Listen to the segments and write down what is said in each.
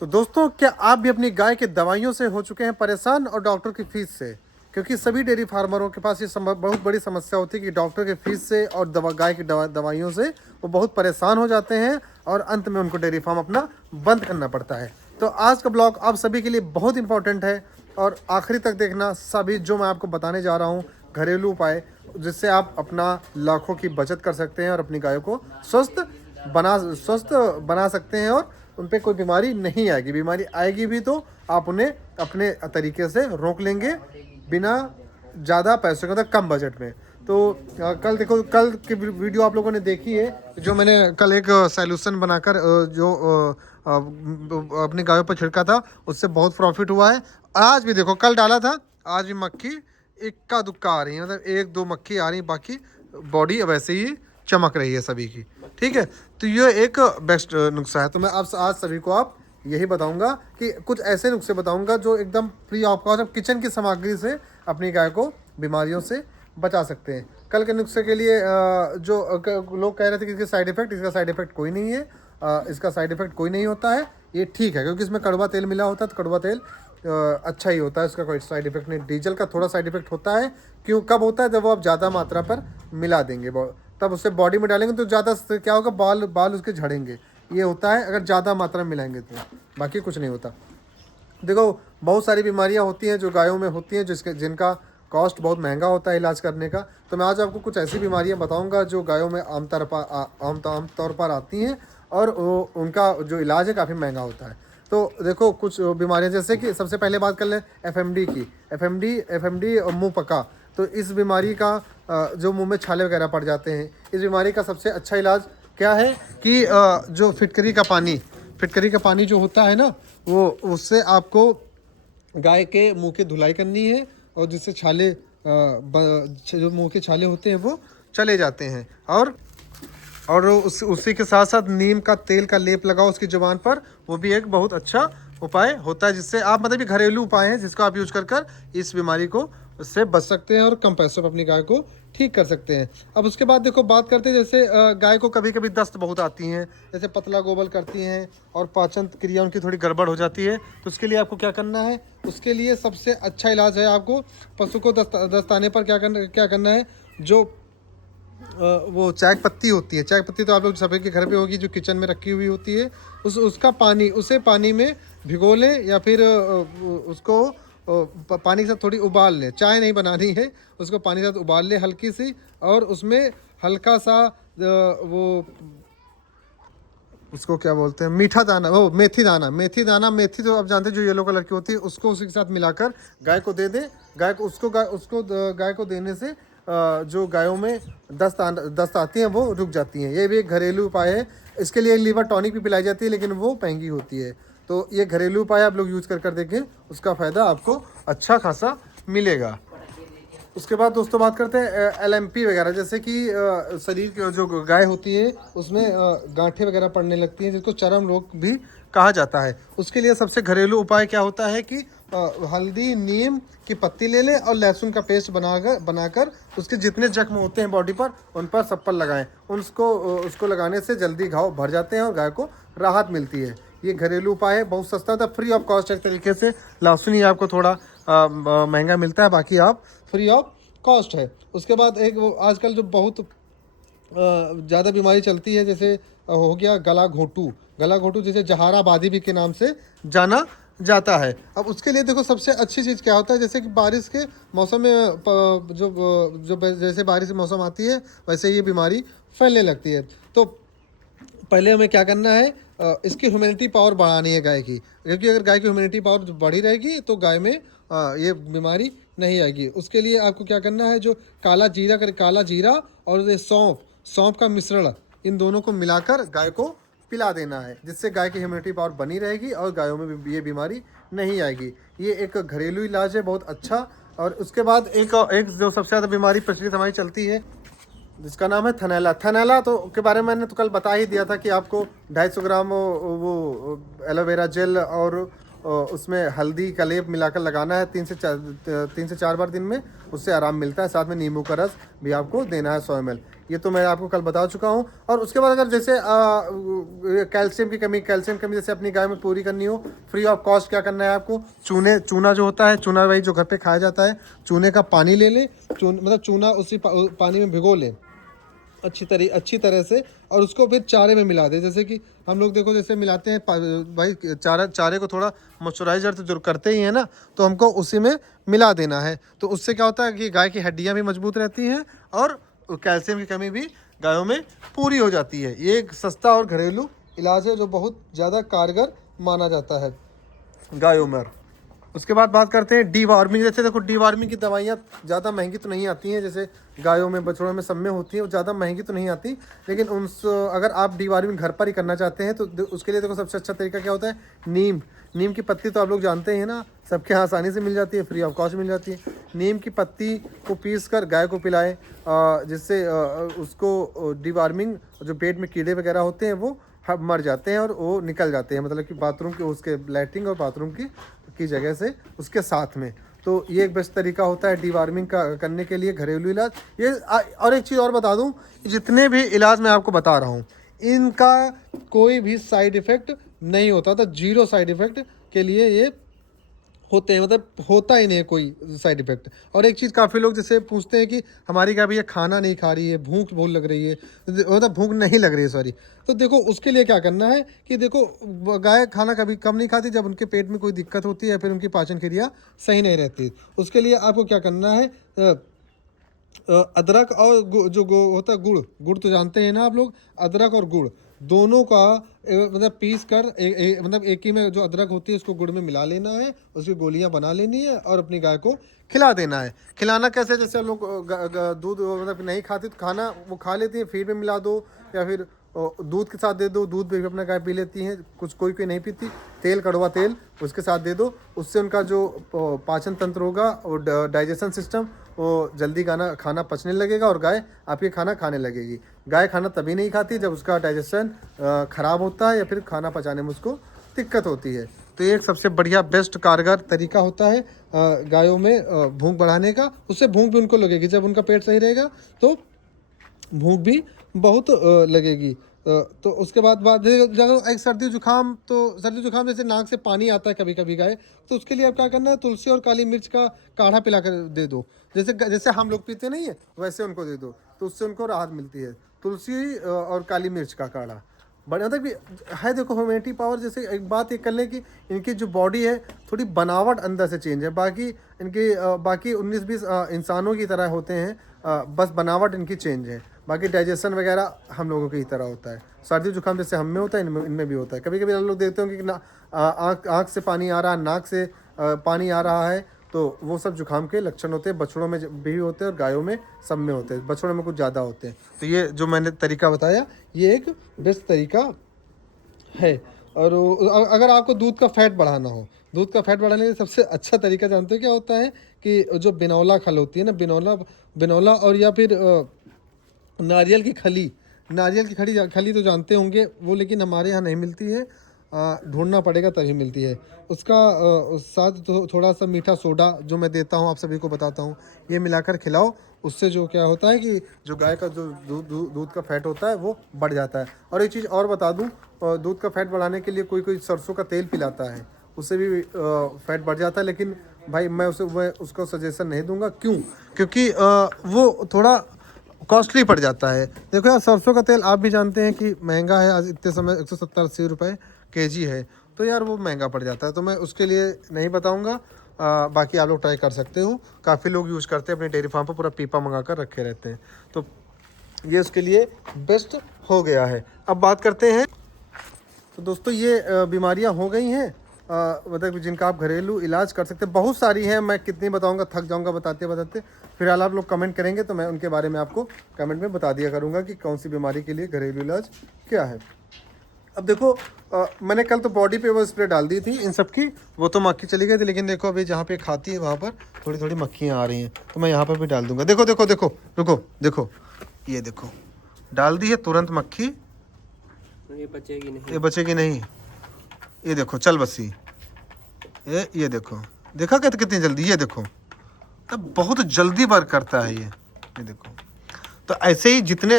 तो दोस्तों, क्या आप भी अपनी गाय के दवाइयों से हो चुके हैं परेशान और डॉक्टर की फीस से? क्योंकि सभी डेयरी फार्मरों के पास ये बहुत बड़ी समस्या होती है कि डॉक्टर की फीस से और गाय की दवाइयों से वो बहुत परेशान हो जाते हैं और अंत में उनको डेयरी फार्म अपना बंद करना पड़ता है। तो आज का ब्लॉग आप सभी के लिए बहुत इंपॉर्टेंट है और आखिरी तक देखना। सभी जो मैं आपको बताने जा रहा हूँ घरेलू उपाय जिससे आप अपना लाखों की बचत कर सकते हैं और अपनी गायों को स्वस्थ बना सकते हैं और उन पर कोई बीमारी नहीं आएगी। बीमारी आएगी भी तो आप उन्हें अपने तरीके से रोक लेंगे बिना ज़्यादा पैसों के, मतलब कम बजट में। तो कल देखो, कल की वीडियो आप लोगों ने देखी है जो मैंने कल एक सॉल्यूशन बनाकर अपनी गायों पर छिड़का था, उससे बहुत प्रॉफिट हुआ है। आज भी देखो, कल डाला था, आज भी मक्खी इक्का दुक्का आ रही है, मतलब एक दो मक्खी आ रही है, बाकी बॉडी वैसे ही चमक रही है सभी की। ठीक है, तो ये एक बेस्ट नुस्खा है। तो मैं आज सभी को आप यही बताऊंगा कि कुछ ऐसे नुस्खे बताऊंगा जो एकदम फ्री ऑफ कॉस्ट किचन की सामग्री से अपनी गाय को बीमारियों से बचा सकते हैं। कल के नुस्खे के लिए लोग कह रहे थे कि इसका साइड इफेक्ट कोई नहीं है। इसका साइड इफेक्ट कोई नहीं होता है, ये ठीक है, क्योंकि इसमें कड़वा तेल मिला होता है। तो कड़वा तेल अच्छा ही होता है, इसका कोई साइड इफेक्ट नहीं। डीजल का थोड़ा साइड इफेक्ट होता है, क्यों कब होता है, जब वो आप ज़्यादा मात्रा पर मिला देंगे, तब उससे बॉडी में डालेंगे तो ज़्यादा क्या होगा, बाल उसके झड़ेंगे। ये होता है अगर ज़्यादा मात्रा में मिलाएंगे तो, बाकी कुछ नहीं होता। देखो, बहुत सारी बीमारियां होती हैं जो गायों में होती हैं, जिनका कॉस्ट बहुत महंगा होता है इलाज करने का। तो मैं आज आपको कुछ ऐसी बीमारियां बताऊंगा जो गायों में आम तौर पर आती हैं और उनका जो इलाज है काफ़ी महंगा होता है। तो देखो, कुछ बीमारियां, जैसे कि सबसे पहले बात कर लें एफएमडी की। एफएमडी और मुँह पका। तो इस बीमारी का जो मुंह में छाले वगैरह पड़ जाते हैं, इस बीमारी का सबसे अच्छा इलाज क्या है कि जो फिटकरी का पानी जो होता है ना, वो उससे आपको गाय के मुंह की धुलाई करनी है और जिससे छाले जो मुंह के छाले होते हैं वो चले जाते हैं। और उसी के साथ साथ नीम का तेल का लेप लगाओ उसकी जुबान पर, वो भी एक बहुत अच्छा उपाय होता है, जिससे आप, मतलब ये घरेलू उपाय है जिसको आप यूज कर इस बीमारी को से बच सकते हैं और कम पैसों में अपनी गाय को ठीक कर सकते हैं। अब उसके बाद देखो, बात करते हैं जैसे गाय को कभी कभी दस्त बहुत आती हैं, जैसे पतला गोबल करती हैं और पाचन क्रिया उनकी थोड़ी गड़बड़ हो जाती है। तो उसके लिए आपको क्या करना है, उसके लिए सबसे अच्छा इलाज है आपको पशु को दस्त आने पर क्या करना है, जो वो चाय पत्ती होती है, चाय पत्ती तो आप लोग सभी के घर पे होगी, जो किचन में रखी हुई होती है, उसका पानी, उसे पानी में भिगो लें या फिर उसको पानी के साथ थोड़ी उबाल लें। चाय नहीं बनानी है, उसको पानी के साथ उबाल लें हल्की सी, और उसमें हल्का सा वो उसको क्या बोलते हैं, मीठा दाना, वो मेथी दाना, मेथी तो आप जानते हैं जो येलो कलर की होती है, उसको उसी के साथ मिलाकर गाय को दे दें। गाय को देने से जो गायों में दस्त आती हैं वो रुक जाती हैं। ये भी एक घरेलू उपाय है। इसके लिए लीवर टॉनिक भी पिलाई जाती है, लेकिन वो महंगी होती है। तो ये घरेलू उपाय आप लोग यूज़ कर देखें, उसका फ़ायदा आपको अच्छा खासा मिलेगा। उसके बाद दोस्तों बात करते हैं एलएमपी वगैरह, जैसे कि शरीर की जो गाय होती है उसमें गांठें वगैरह पड़ने लगती हैं, जिसको चर्म रोग भी कहा जाता है। उसके लिए सबसे घरेलू उपाय क्या होता है कि हल्दी, नीम की पत्ती ले लें और लहसुन का पेस्ट बनाकर उसके जितने जख्म होते हैं बॉडी पर, उन पर सब पर लगाएं। उसको लगाने से जल्दी घाव भर जाते हैं और गाय को राहत मिलती है। ये घरेलू उपाय है, बहुत सस्ता था, फ्री ऑफ कॉस्ट एक तरीके से। लहसुन ही आपको थोड़ा महंगा मिलता है, बाकी आप फ्री ऑफ कॉस्ट है। उसके बाद एक आजकल जो बहुत ज़्यादा बीमारी चलती है, जैसे हो गया गला घोटू, जैसे जहाराबादी भी के नाम से जाना जाता है। अब उसके लिए देखो, सबसे अच्छी चीज़ क्या होता है, जैसे कि बारिश के मौसम में जैसे बारिश के मौसम आती है वैसे ये बीमारी फैलने लगती है। तो पहले हमें क्या करना है, इसकी ह्यूमैनिटी पावर बढ़ानी है गाय की, क्योंकि अगर गाय की ह्यूमैनिटी पावर बढ़ी रहेगी तो गाय में ये बीमारी नहीं आएगी। उसके लिए आपको क्या करना है, जो काला जीरा और ये सौंफ का मिश्रण, इन दोनों को मिलाकर गाय को पिला देना है, जिससे गाय की ह्यूमैनिटी पावर बनी रहेगी और गायों में भी ये बीमारी नहीं आएगी। ये एक घरेलू इलाज है बहुत अच्छा। और उसके बाद एक जो सबसे ज़्यादा बीमारी प्रचलित हमारी चलती है, जिसका नाम है थनैला तो के बारे में मैंने तो कल बता ही दिया था कि आपको 250 ग्राम वो एलोवेरा जेल और उसमें हल्दी का लेप मिलाकर लगाना है 3 से 4 बार दिन में, उससे आराम मिलता है। साथ में नींबू का रस भी आपको देना है 100 ml। ये तो मैं आपको कल बता चुका हूँ। और उसके बाद अगर जैसे कैल्शियम कमी जैसे अपनी गाय में पूरी करनी हो, फ्री ऑफ कॉस्ट क्या करना है आपको, चूना जो होता है, चूना वही जो घर पे खाया जाता है, चूने का पानी ले ले, मतलब चूना उसी पानी में भिगो ले अच्छी तरह से, और उसको फिर चारे में मिला दे। जैसे कि हम लोग देखो जैसे मिलाते हैं भाई, चारे को थोड़ा मॉइस्चराइजर तो जरूर करते ही है ना, तो हमको उसी में मिला देना है। तो उससे क्या होता है कि गाय की हड्डियां भी मजबूत रहती हैं और कैल्शियम की कमी भी गायों में पूरी हो जाती है। ये एक सस्ता और घरेलू इलाज है जो बहुत ज़्यादा कारगर माना जाता है गायों में। उसके बाद बात करते हैं डीवार्मिंग। जैसे देखो डीवार्मिंग की दवाइयाँ ज़्यादा महंगी तो नहीं आती हैं, जैसे गायों में बछड़ों में सब में होती है, वो ज़्यादा महंगी तो नहीं आती। लेकिन अगर आप डीवार्मिंग घर पर ही करना चाहते हैं तो उसके लिए देखो सबसे अच्छा तरीका क्या होता है, नीम की पत्ती तो आप लोग जानते हैं ना, सबके यहाँ आसानी से मिल जाती है, फ्री ऑफ कॉस्ट मिल जाती है। नीम की पत्ती को पीस कर गाय को पिलाएं, जिससे उसको डीवार्मिंग, जो पेट में कीड़े वगैरह होते हैं वो मर जाते हैं और वो निकल जाते हैं, मतलब कि बाथरूम के उसके लैट्रिन और बाथरूम की जगह से उसके साथ में। तो ये एक बेस्ट तरीका होता है डीवार्मिंग का करने के लिए, घरेलू इलाज ये। और एक चीज़ और बता दूं, जितने भी इलाज मैं आपको बता रहा हूँ इनका कोई भी साइड इफ़ेक्ट नहीं होता था, 0 साइड इफ़ेक्ट के लिए ये होते हैं, मतलब होता ही नहीं है कोई साइड इफेक्ट। और एक चीज़ काफ़ी लोग जैसे पूछते हैं कि हमारी गाय भैया खाना नहीं खा रही है, भूख बहुत लग रही है, मतलब भूख नहीं लग रही है सॉरी। तो देखो उसके लिए क्या करना है कि देखो गाय खाना कभी कम नहीं खाती जब उनके पेट में कोई दिक्कत होती है या फिर उनकी पाचन क्रिया सही नहीं रहती। उसके लिए आपको क्या करना है, अदरक और जो होता है गुड़ तो जानते हैं ना आप लोग, अदरक और गुड़ दोनों का मतलब पीस कर मतलब एक ही में जो अदरक होती है उसको गुड़ में मिला लेना है, उसकी गोलियां बना लेनी है और अपनी गाय को खिला देना है। खिलाना कैसे, जैसे हम लोग दूध मतलब नहीं खाते तो खाना वो खा लेती है, फीड में मिला दो या फिर दूध के साथ दे दो, दूध भी अपना गाय पी लेती हैं, कुछ कोई नहीं पीती। तेल, कड़वा तेल उसके साथ दे दो, उससे उनका जो पाचन तंत्र होगा और डाइजेशन सिस्टम वो जल्दी खाना पचने लगेगा और गाय आपके खाना खाने लगेगी। गाय खाना तभी नहीं खाती जब उसका डाइजेशन ख़राब होता है या फिर खाना पचाने में उसको दिक्कत होती है। तो ये एक सबसे बढ़िया बेस्ट कारगर तरीका होता है गायों में भूख बढ़ाने का। उससे भूख भी उनको लगेगी, जब उनका पेट सही रहेगा तो भूख भी बहुत लगेगी। तो उसके बाद जब एक सर्दी जुकाम, तो सर्दी जुकाम जैसे नाक से पानी आता है कभी कभी गाय, तो उसके लिए अब क्या करना है, तुलसी और काली मिर्च का काढ़ा पिला कर दे दो। जैसे जैसे हम लोग पीते नहीं है वैसे उनको दे दो, तो उससे उनको राहत मिलती है। तुलसी और काली मिर्च का काढ़ा बड़ा मतलब भी है। देखो ह्यूमैनिटी पावर, जैसे एक बात ये कर लें कि इनकी जो बॉडी है थोड़ी बनावट अंदर से चेंज है, बाकी 19-20 इंसानों की तरह होते हैं, बस बनावट इनकी चेंज है। बाकी डाइजेशन वगैरह हम लोगों की तरह होता है। सर्दी जुकाम जैसे हम में होता है इनमें भी होता है। कभी कभी हम लोग देखते होंगे कि आँख से पानी आ रहा है, नाक से पानी आ रहा है, तो वो सब जुकाम के लक्षण होते हैं। बछड़ों में भी होते हैं और गायों में सब में होते हैं, बछड़ों में कुछ ज़्यादा होते हैं। तो ये जो मैंने तरीका बताया ये एक बेस्ट तरीका है। और अगर आपको दूध का फैट बढ़ाना हो, दूध का फैट बढ़ाने का सबसे अच्छा तरीका जानते हो क्या होता है, कि जो बिनौला खल होती है ना, बिनौला और या फिर नारियल की खली, नारियल की खली तो जानते होंगे वो, लेकिन हमारे यहाँ नहीं मिलती है, ढूंढना पड़ेगा तभी मिलती है। उसका साथ थोड़ा सा मीठा सोडा जो मैं देता हूँ, आप सभी को बताता हूँ, ये मिलाकर खिलाओ। उससे जो क्या होता है कि जो गाय का जो दूध का फैट होता है वो बढ़ जाता है। और एक चीज़ और बता दूँ, दूध का फैट बढ़ाने के लिए कोई सरसों का तेल पिलाता है, उससे भी फैट बढ़ जाता है। लेकिन भाई मैं उसको सजेशन नहीं दूंगा। क्यों? क्योंकि वो थोड़ा कॉस्टली पड़ जाता है। देखो यार, सरसों का तेल आप भी जानते हैं कि महंगा है, आज इतने समय 170-80 रुपये kg है, तो यार वो महंगा पड़ जाता है। तो मैं उसके लिए नहीं बताऊंगा। बाकी आप लोग ट्राई कर सकते हो, काफ़ी लोग यूज़ करते हैं, अपने डेयरी फार्म पर पूरा पीपा मंगा कर रखे रहते हैं, तो ये उसके लिए बेस्ट हो गया है। अब बात करते हैं, तो दोस्तों ये बीमारियां हो गई हैं मतलब जिनका आप घरेलू इलाज कर सकते हैं, बहुत सारी हैं, मैं कितनी बताऊंगा, थक जाऊंगा बताते बताते। फिलहाल आप लोग कमेंट करेंगे तो मैं उनके बारे में आपको कमेंट में बता दिया करूंगा कि कौन सी बीमारी के लिए घरेलू इलाज क्या है। अब देखो मैंने कल तो बॉडी पे वो स्प्रे डाल दी थी इन सब की, वो तो मक्खी चली गई थी, लेकिन देखो अभी जहाँ पे खाती है वहाँ पर थोड़ी थोड़ी मक्खियाँ आ रही हैं, तो मैं यहाँ पर भी डाल दूंगा। देखो देखो देखो रुको, देखो ये देखो डाल दी है तुरंत मक्खी, ये बचेगी नहीं, ये बचेगी नहीं, ये देखो चल बसी, ये देखो, देखा कितनी जल्दी, ये देखो तब बहुत जल्दी वर्क करता है ये देखो। तो ऐसे ही जितने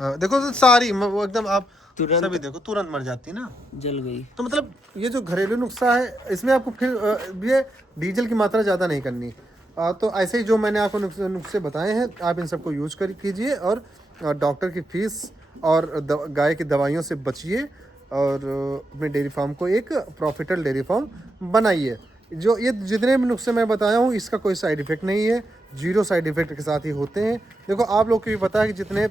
देखो तो सारी वो एकदम आप सभी देखो तुरंत मर जाती ना, जल गई। तो मतलब ये जो घरेलू नुस्खा है इसमें आपको फिर ये डीजल की मात्रा ज़्यादा नहीं करनी। तो ऐसे ही जो मैंने आपको नुस्खे बताए हैं आप इन सबको यूज कर कीजिए और डॉक्टर की फीस और गाय की दवाइयों से बचिए और अपने डेयरी फार्म को एक प्रॉफिटेबल डेयरी फार्म बनाइए। जो ये जितने भी नुस्खे मैं बताया हूँ इसका कोई साइड इफ़ेक्ट नहीं है, 0 साइड इफ़ेक्ट के साथ ही होते हैं। देखो आप लोग को भी पता है कि जितने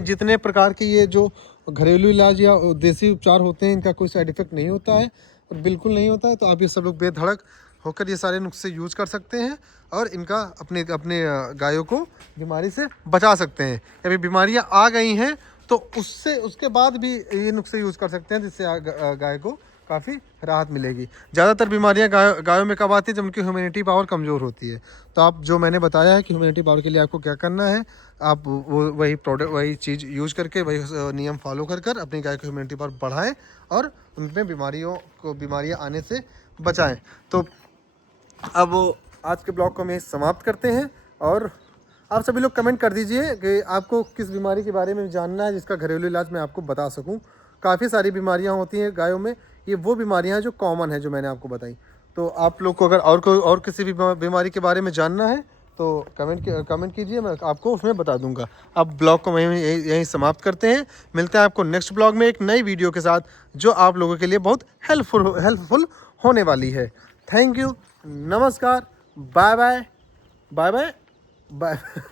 जितने प्रकार के ये जो घरेलू इलाज या देसी उपचार होते हैं इनका कोई साइड इफ़ेक्ट नहीं होता है, और बिल्कुल नहीं होता है। तो आप ये सब लोग बेधड़क होकर ये सारे नुस्खे यूज़ कर सकते हैं और इनका अपने अपने गायों को बीमारी से बचा सकते हैं। अभी बीमारियां आ गई हैं तो उसके बाद भी ये नुस्खे यूज़ कर सकते हैं, जिससे गाय को काफ़ी राहत मिलेगी। ज़्यादातर बीमारियां गायों में कब आती है? जब उनकी ह्यूमैनिटी पावर कमज़ोर होती है। तो आप जो मैंने बताया है कि ह्यूमैनिटी पावर के लिए आपको क्या करना है, आप वो वही चीज़ यूज करके वही नियम फॉलो कर अपनी गाय की ह्यूमैनिटी पावर बढ़ाएं और उनमें बीमारियां आने से बचाएं। तो अब आज के ब्लॉग को हम समाप्त करते हैं और आप सभी लोग कमेंट कर दीजिए कि आपको किस बीमारी के बारे में जानना है जिसका घरेलू इलाज मैं आपको बता सकूं। काफ़ी सारी बीमारियां होती हैं गायों में, ये वो बीमारियां हैं जो कॉमन है जो मैंने आपको बताई। तो आप लोग को अगर और किसी भी बीमारी के बारे में जानना है तो कमेंट कीजिए, मैं आपको उसमें बता दूंगा। अब ब्लॉग को मैं यहीं समाप्त करते हैं। मिलते हैं आपको नेक्स्ट ब्लॉग में एक नई वीडियो के साथ जो आप लोगों के लिए बहुत हेल्पफुल होने वाली है। थैंक यू, नमस्कार, bye bye bye bye bye.